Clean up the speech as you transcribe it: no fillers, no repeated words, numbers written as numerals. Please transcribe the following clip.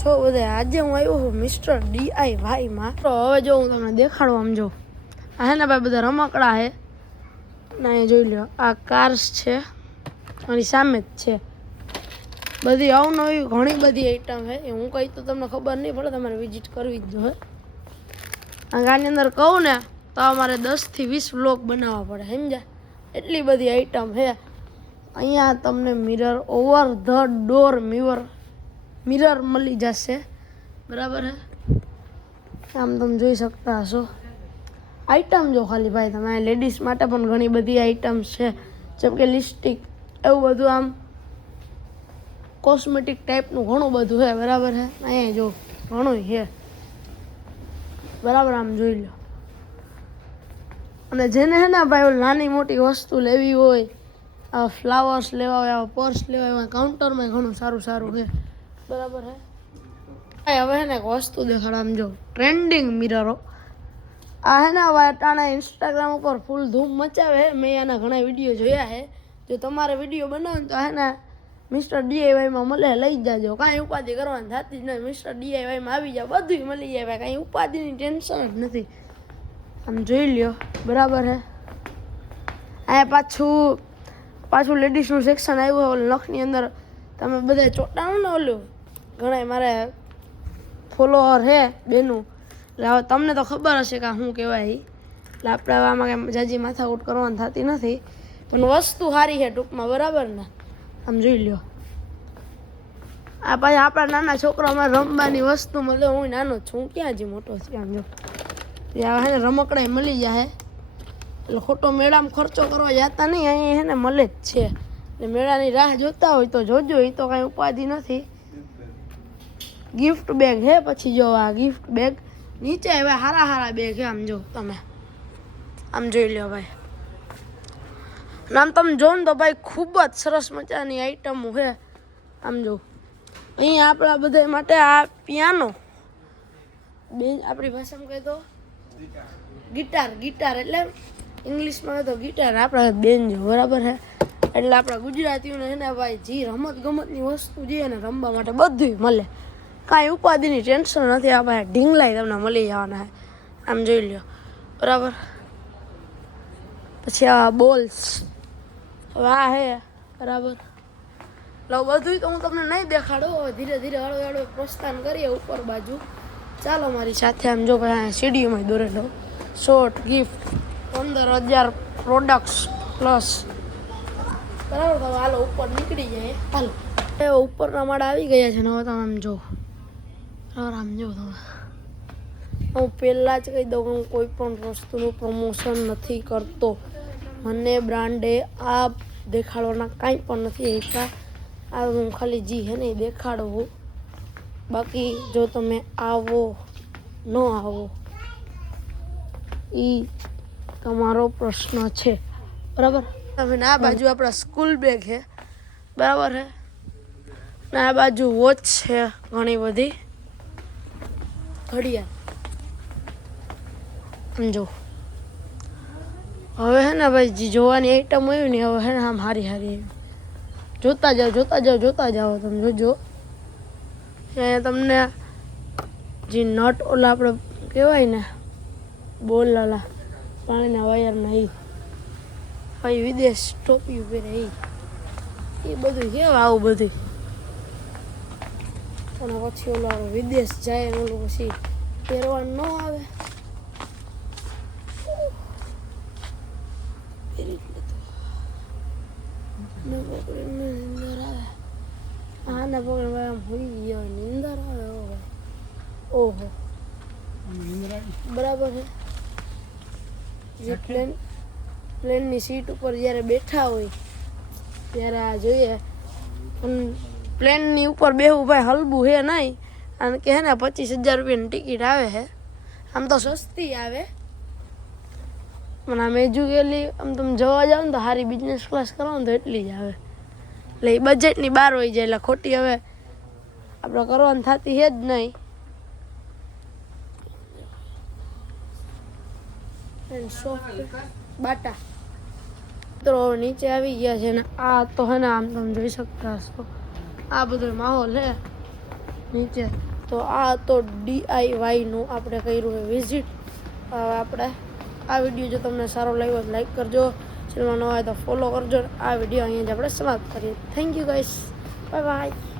છો બધા? આજે હું આવ્યો છું મિસ્ટર DIY માં. તો હવે જો હું તમને દેખાડું. આમ જો આ હે ને ભાઈ બધા રમકડા હે ના, એ જોઈ લો. આ કાર્સ છે અને સામે જ છે બધી અવનવી ઘણી બધી આઈટમ છે. એ હું કહી તો તમને ખબર નહીં પડે, તમારે વિઝિટ કરવી જ જોઈએ. આની અંદર કહું ને તો અમારે 10 થી 20 વ્લોગ બનાવવા પડે, સમજ્યા? એટલી બધી આઈટમ છે. અહીંયા તમને mirror, over the door mirror મળી જશે, બરાબર હે? આમ તમે જોઈ શકતા હશો. આઈટમ જો ખાલી ભાઈ તમે, લેડીઝ માટે પણ ઘણી બધી આઈટમ્સ છે, જેમ કે લિપસ્ટિક, એવું બધું આમ કોસ્મેટિક ટાઈપનું ઘણું બધું છે, બરાબર છે? અહીંયા જો ઘણું છે, બરાબર? આમ જોઈ લો. અને જેને હે ને ભાઈ નાની મોટી વસ્તુ લેવી હોય, આ ફ્લાવર્સ લેવા હોય, આ પર્સ લેવા હોય, કાઉન્ટરમાં ઘણું સારું છે, બરાબર હે? હવે હે ને એક વસ્તુ દેખાડ. આમ જો ટ્રેન્ડિંગ મિરરો. આ હે ને હવે ટાણા ઇન્સ્ટાગ્રામ ઉપર ફૂલ ધૂમ મચાવે હે. મેં આના ઘણા વિડીયો જોયા છે. જો તમારે વિડીયો બનાવો ને તો હે ને મિસ્ટર DIY માં મળે, લઈ જાજો. કાંઈ ઉપાધિ કરવાની થતી જ નહીં. મિસ્ટર DIY માં આવી જાવ, બધું મળી જાય ભાઈ. કાંઈ ઉપાધિની ટેન્શન જ નથી. આમ જોઈ લ્યો, બરાબર હે? અહીંયા પાછું લેડીઝનું સેક્શન આવ્યું હોય. નખની અંદર તમે બધા ચોટાણું ને ઓલું ઘણા મારે ફોલોઅર છે બેનું, એટલે હવે તમને તો ખબર હશે કે શું કહેવાય. એટલે આપણે આમાં કંઈ જાજી માથાકૂટ કરવાની થતી નથી, પણ વસ્તુ સારી છે ટૂંકમાં, બરાબર ને? આમ જોઈ લ્યો. આ પાછી આપણા નાના છોકરાઓમાં રમવાની વસ્તુ મળે. હું નાનો છું, હું ક્યાં હજી મોટો છું. આમ જો હે ને રમકડા મળી જાય, એટલે ખોટો મેળામાં ખર્ચો કરવા જતા નહીં. અહીંયા હે ને મળે જ છે. એટલે મેળાની રાહ જોતા હોય તો જોજો, એ તો કાંઈ ઉપાધિ નથી. ગિફ્ટ બેગ હે. પછી જો આ ગિફ્ટ બેગ નીચે હવે હારા બેગ હે. આમ જો તમે, આમ જોઈ લો ભાઈ. આમ તમે જો ને તો ભાઈ ખૂબ જ સરસ મજાની આઈટમો છે. આમ જો અહીંયા આપણા બધા માટે આ પિયાનો, બેન આપણી ભાષામાં કહે તો ગિટાર એટલે ઇંગ્લિશમાં કહે તો ગિટાર. આપણા બેન જો, બરાબર છે? એટલે આપણા ગુજરાતીઓને છે ને ભાઈ જે રમત ગમતની વસ્તુ જોઈએ ને રમવા માટે બધું મળે. કાંઈ ઉપાધિની ટેન્શન નથી. આ ભાઈ ઢીંગલાઈ તમને મળી જવાના છે. આમ જોઈ લો, બરાબર? પછી આ બોલ્સ હવે આ હે, બરાબર? એટલે બધું તો હું તમને નહીં દેખાડું. હવે ધીરે ધીરે હળવે પ્રસ્થાન કરીએ ઉપર બાજુ. ચાલો મારી સાથે. આમ જો ભાઈ સીડીઓમાં દોરેલો શોર્ટ ગિફ્ટ 15,000 પ્રોડક્ટ્સ પ્લસ, બરાબર? તો હાલો ઉપર નીકળી જાય. હાલો એ ઉપરના માળા આવી ગયા છે ને. હવે તમે આમ જો, બરાબર? આમ જો તમે, હું પહેલાં જ કહી દઉં કે હું કોઈ પણ વસ્તુનું પ્રમોશન નથી કરતો. મને બ્રાન્ડે આ દેખાડવાના કાંઈ પણ નથી આપ્યા. આ હું ખાલી જી હે ને એ દેખાડવું. બાકી જો તમે આવો ન આવો એ તમારો પ્રશ્ન છે, બરાબર? તમે આ બાજુ આપણા સ્કૂલ બેગ છે, બરાબર છે? ને આ બાજુ વોચ છે ઘણી બધી, ઘડિયાળ. સમજો હવે હે ને ભાઈ જે જોવાની આઈટમ આવી ને હવે હે ને આમ હારી જોતા જાઓ તમે જોજો. અહીંયા તમને જે નટ ઓલા આપણે કહેવાય ને બોલ ઓલા પાણીના વાયરના એ ભાઈ વિદેશ ટોપી પહેરે એ બધું કેવું આવું બધું. અને પછી ઓલો વિદેશ જાય ઓલું પછી પહેરવાનું ન આવે. નીંદર આવે આના પકડ આમ હોઈ ગયો, નીંદર આવે. ઓહો, બરાબર છે? જે પ્લેનની સીટ ઉપર જ્યારે બેઠા હોય ત્યારે આ જોઈએ. પણ પ્લેનની ઉપર બેહવું ભાઈ હલબું હે નહીં. અને કે હે ને 25,000 રૂપિયાની ટિકિટ આવે છે. આમ તો સસ્તી આવે, પણ આમ એજ્યુકેલી આમ તમે જવા જાઓ ને તો સારી બિઝનેસ ક્લાસ કરો ને તો એટલી જ આવે. એટલે એ બજેટની બહાર હોય જાય. એટલે ખોટી હવે આપણે કરવાની થતી છે જ નહીં. બાટા તો નીચે આવી ગયા છે ને. આ તો હે ને આમ તમે જોઈ શકતા હશો, આ બધો માહોલ છે નીચે. તો આ તો DIYનું આપણે કર્યું છે વિઝિટ. આપણે આ વિડીયો જો તમને સારો લાગ્યો તો લાઈક કરજો, ચેનલમાં ન હોય તો ફોલો કરજો. આ વિડીયો અહીંયા જ આપણે સમાપ્ત કરીએ. Thank you guys, bye bye.